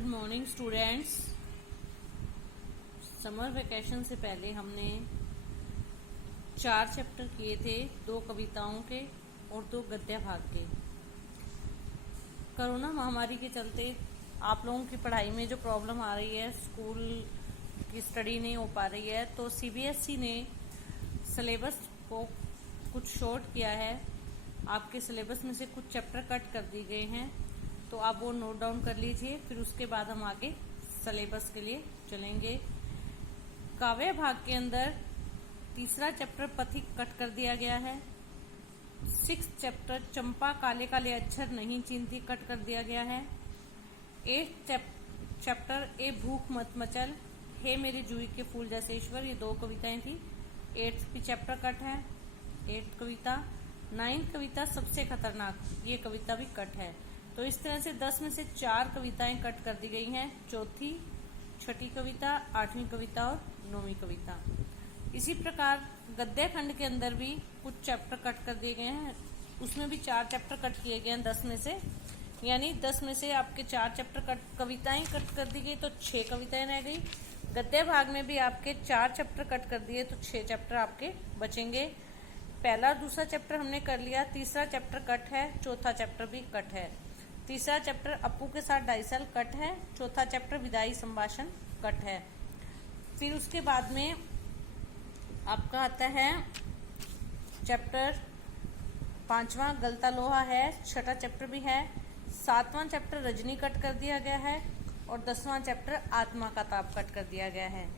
Good morning students. Summer vacation से पहले हमने 4 चैप्टर किए थे, 2 कविताओं के और 2 गद्य भाग के। कोरोना महामारी के चलते आप लोगों की पढ़ाई में जो प्रॉब्लम आ रही है, स्कूल की स्टडी नहीं हो पा रही है, तो सीबीएसई ने सिलेबस को कुछ शॉर्ट किया है। आपके सिलेबस में से कुछ चैप्टर कट कर दिए गए हैं, तो आप वो नोट डाउन कर लीजिए। फिर उसके बाद हम आगे सिलेबस के लिए चलेंगे। काव्य भाग के अंदर तीसरा चैप्टर पथिक कट कर दिया गया है। 6th चैप्टर चंपा काले काले अक्षर नहीं चिंती कट कर दिया गया है। 8th चैप्टर ए भूख मत मचल, हे मेरे जूही के फूल जैसे ईश्वर, ये 2 कविताएं थी। 8th भी चैप्टर कट है, 8th कविता। 9th कविता सबसे खतरनाक, ये कविता भी कट है। तो इस तरह से 10 में से 4 कविताएं कट कर दी गई हैं। चौथी, छठी कविता, 8वीं कविता और 9वीं कविता। इसी प्रकार गद्य खंड के अंदर भी कुछ चैप्टर कट कर दिए गए हैं, उसमें भी 4 चैप्टर कट किए गए हैं 10 में से। यानी 10 में से आपके 4 चैप्टर कविताएं कट कर दी गई, तो 6 कविताएं रह गई। गद्य भाग में भी आपके 4 चैप्टर कट कर दिए, तो 6 चैप्टर आपके बचेंगे। पहला और दूसरा चैप्टर हमने कर लिया, तीसरा चैप्टर कट है, चौथा चैप्टर भी कट है। तीसरा चैप्टर अपू के साथ 2.5 साल कट है, चौथा चैप्टर विदाई संभाषण कट है। फिर उसके बाद में आपका आता है चैप्टर 5वां गलता लोहा है, छठा चैप्टर भी है। 7वां चैप्टर रजनी कट कर दिया गया है और 10वां चैप्टर आत्मा का ताप कट कर दिया गया है।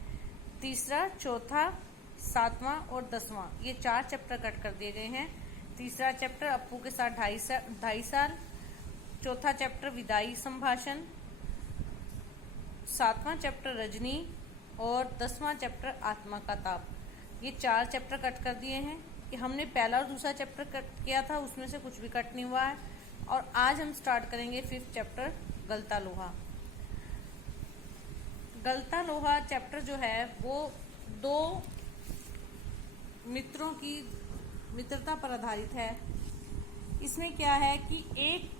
तीसरा, चौथा, 7वां और 10वां, ये 4 चैप्टर कट कर दिए गए हैं। तीसरा चैप्टर अपू के साथ 2.5 साल, चौथा चैप्टर विदाई संभाषण, 7वां चैप्टर रजनी और 10वां चैप्टर आत्मा का ताप, ये 4 चैप्टर कट कर दिए हैं। कि हमने पहला और दूसरा चैप्टर कट किया था, उसमें से कुछ भी कट नहीं हुआ है। और आज हम स्टार्ट करेंगे 5th चैप्टर गलता लोहा। गलता लोहा चैप्टर जो है वो 2 मित्रों की मित्रता पर आधारित है। इसमें क्या है कि एक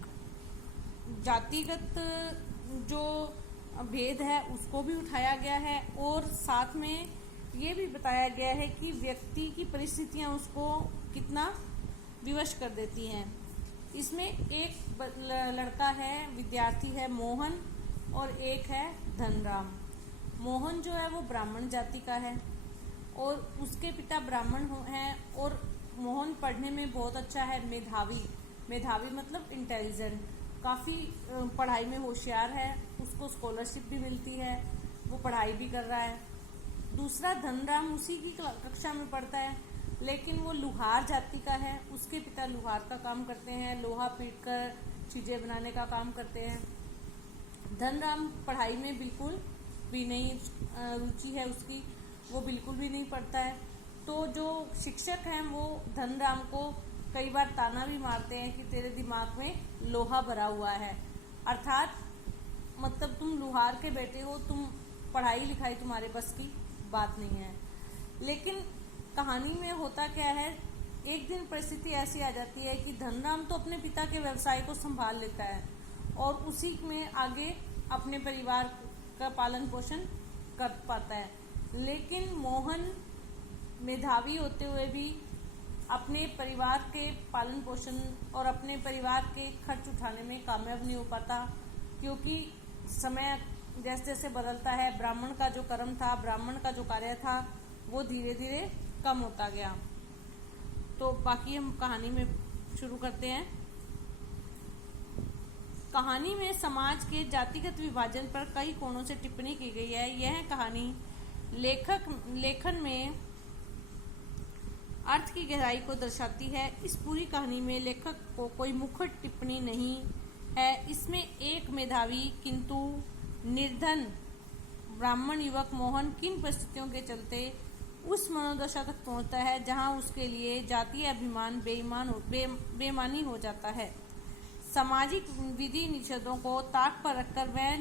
जातिगत जो भेद है उसको भी उठाया गया है, और साथ में ये भी बताया गया है कि व्यक्ति की परिस्थितियां उसको कितना विवश कर देती हैं। इसमें एक लड़का है, विद्यार्थी है मोहन, और एक है धनराम। मोहन जो है वो ब्राह्मण जाति का है और उसके पिता ब्राह्मण हैं, और मोहन पढ़ने में बहुत अच्छा है, मेधावी मतलब इंटेलिजेंट, काफ़ी पढ़ाई में होशियार है, उसको स्कॉलरशिप भी मिलती है, वो पढ़ाई भी कर रहा है। दूसरा धनराम उसी की कक्षा में पढ़ता है, लेकिन वो लुहार जाति का है, उसके पिता लुहार का काम करते हैं, लोहा पीट कर चीज़ें बनाने का काम करते हैं। धनराम पढ़ाई में बिल्कुल भी नहीं रुचि है उसकी, वो बिल्कुल भी नहीं पढ़ता है। तो जो शिक्षक हैं वो धनराम को कई बार ताना भी मारते हैं कि तेरे दिमाग में लोहा भरा हुआ है, अर्थात मतलब तुम लुहार के बेटे हो, तुम पढ़ाई लिखाई तुम्हारे बस की बात नहीं है। लेकिन कहानी में होता क्या है, एक दिन परिस्थिति ऐसी आ जाती है कि धनराम तो अपने पिता के व्यवसाय को संभाल लेता है और उसी में आगे अपने परिवार का पालन पोषण कर पाता है, लेकिन मोहन मेधावी होते हुए भी अपने परिवार के पालन पोषण और अपने परिवार के खर्च उठाने में कामयाब नहीं हो पाता, क्योंकि समय जैसे जैसे बदलता है, ब्राह्मण का जो कर्म था, ब्राह्मण का जो कार्य था, वो धीरे धीरे कम होता गया। तो बाकी हम कहानी में शुरू करते हैं। कहानी में समाज के जातिगत विभाजन पर कई कोणों से टिप्पणी की गई है। यह कहानी लेखन में अर्थ की गहराई को दर्शाती है। इस पूरी कहानी में लेखक को कोई मुखर टिप्पणी नहीं है। इसमें एक मेधावी किंतु निर्धन ब्राह्मण युवक मोहन किन परिस्थितियों के चलते उस मनोदशा तक पहुंचता है जहां उसके लिए जातीय अभिमान बेईमानी हो जाता है। सामाजिक विधि निषेधों को ताक पर रखकर वह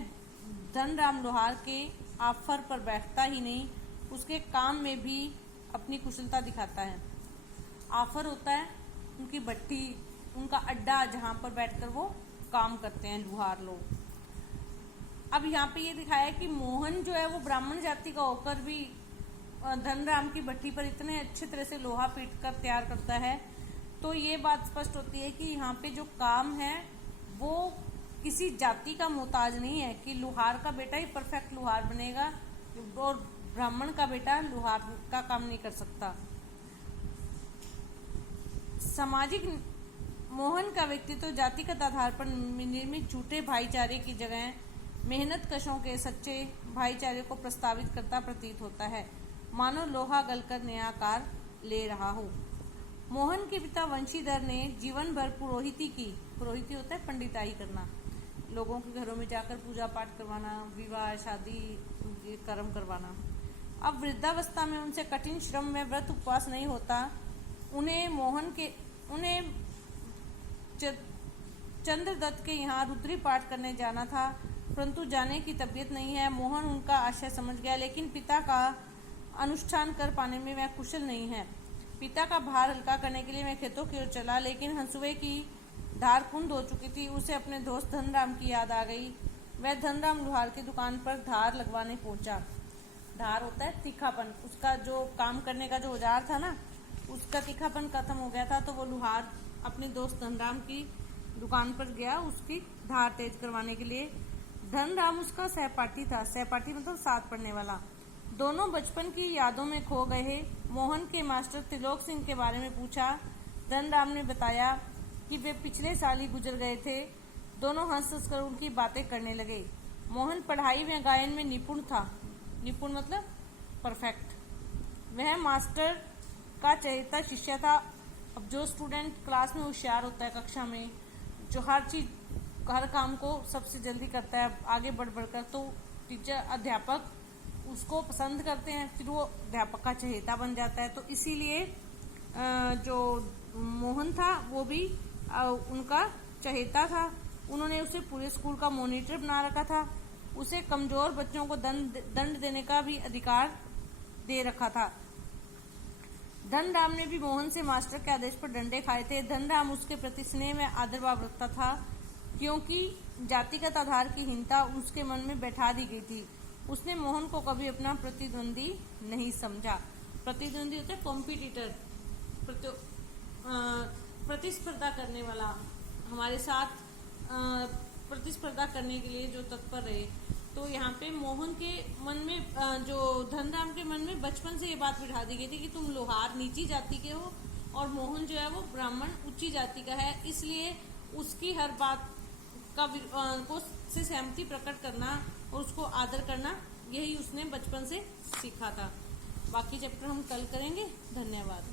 धनराम लोहार के ऑफर पर बैठता ही नहीं, उसके काम में भी अपनी कुशलता दिखाता है। ऑफर होता है उनकी भट्टी, उनका अड्डा, जहाँ पर बैठकर वो काम करते हैं लुहार लोग। अब यहाँ पे ये दिखाया कि मोहन जो है वो ब्राह्मण जाति का होकर भी धनराम की भट्टी पर इतने अच्छे तरह से लोहा पीट कर तैयार करता है। तो ये बात स्पष्ट होती है कि यहाँ पे जो काम है वो किसी जाति का मोहताज नहीं है कि लोहार का बेटा ही परफेक्ट लोहार बनेगा और ब्राह्मण का बेटा लोहार का काम नहीं कर सकता। सामाजिक मोहन का व्यक्तित्व तो जातिगत आधार पर निर्मित झूठे भाईचारे की जगह मेहनत कशों के सच्चे भाईचारे को प्रस्तावित करता प्रतीत होता है, मानो लोहा गलकर नया आकार ले रहा हो। मोहन के पिता वंशीधर ने जीवन भर पुरोहिती की, पुरोहिती होता है पंडिताई करना, लोगों के घरों में जाकर पूजा पाठ करवाना, विवाह शादी ये कर्म करवाना। अब वृद्धावस्था में उनसे कठिन श्रम में व्रत उपवास नहीं होता। उन्हें चंद्रदत्त के यहाँ रुद्री पाठ करने जाना था, परंतु जाने की तबीयत नहीं है। मोहन उनका आशय समझ गया, लेकिन पिता का अनुष्ठान कर पाने में वह कुशल नहीं है। पिता का भार हल्का करने के लिए मैं खेतों की ओर चला, लेकिन हंसुए की धार कुंद हो चुकी थी। उसे अपने दोस्त धनराम की याद आ गई। वह धनराम लोहार की दुकान पर धार लगवाने पहुंचा। धार होता है तीखापन, उसका जो काम करने का जो औजार था ना, उसका तीखापन खत्म हो गया था। तो वो लोहार अपने दोस्त धनराम की दुकान पर गया उसकी धार तेज करवाने के लिए। धनराम उसका सहपाठी था, सहपाठी मतलब साथ पढ़ने वाला। दोनों बचपन की यादों में खो गए। मोहन के मास्टर त्रिलोक सिंह के बारे में पूछा। धनराम ने बताया कि वे पिछले साल ही गुजर गए थे। दोनों हंस हंस कर उनकी बातें करने लगे। मोहन पढ़ाई में गायन में निपुण था, निपुण मतलब परफेक्ट। वह मास्टर का चहेता शिष्य था। अब जो स्टूडेंट क्लास में होशियार होता है, कक्षा में जो हर काम को सबसे जल्दी करता है आगे बढ़ बढ़कर, तो टीचर अध्यापक उसको पसंद करते हैं, फिर वो अध्यापक का चहेता बन जाता है। तो इसीलिए जो मोहन था वो भी उनका चहेता था। उन्होंने उसे पूरे स्कूल का मॉनिटर बना रखा था। उसे कमजोर बच्चों को दंड देने का भी अधिकार दे रखा था। धनराम ने भी मोहन से मास्टर के आदेश पर डंडे खाए थे। धनराम उसके प्रति स्नेह में आदर भाव रखता था, क्योंकि जातिगत आधार की हीनता उसके मन में बैठा दी गई थी। उसने मोहन को कभी अपना प्रतिद्वंदी नहीं समझा। प्रतिद्वंदी होता है कॉम्पिटिटर, प्रतिस्पर्धा करने वाला, हमारे साथ प्रतिस्पर्धा करने के लिए जो तत्पर रहे। तो यहाँ पे मोहन के मन में जो धनराम के मन में बचपन से ये बात बिठा दी गई थी कि तुम लोहार नीची जाति के हो और मोहन जो है वो ब्राह्मण ऊंची जाति का है, इसलिए उसकी हर बात का को से सहमति प्रकट करना और उसको आदर करना, यही उसने बचपन से सीखा था। बाकी चैप्टर हम कल करेंगे। धन्यवाद।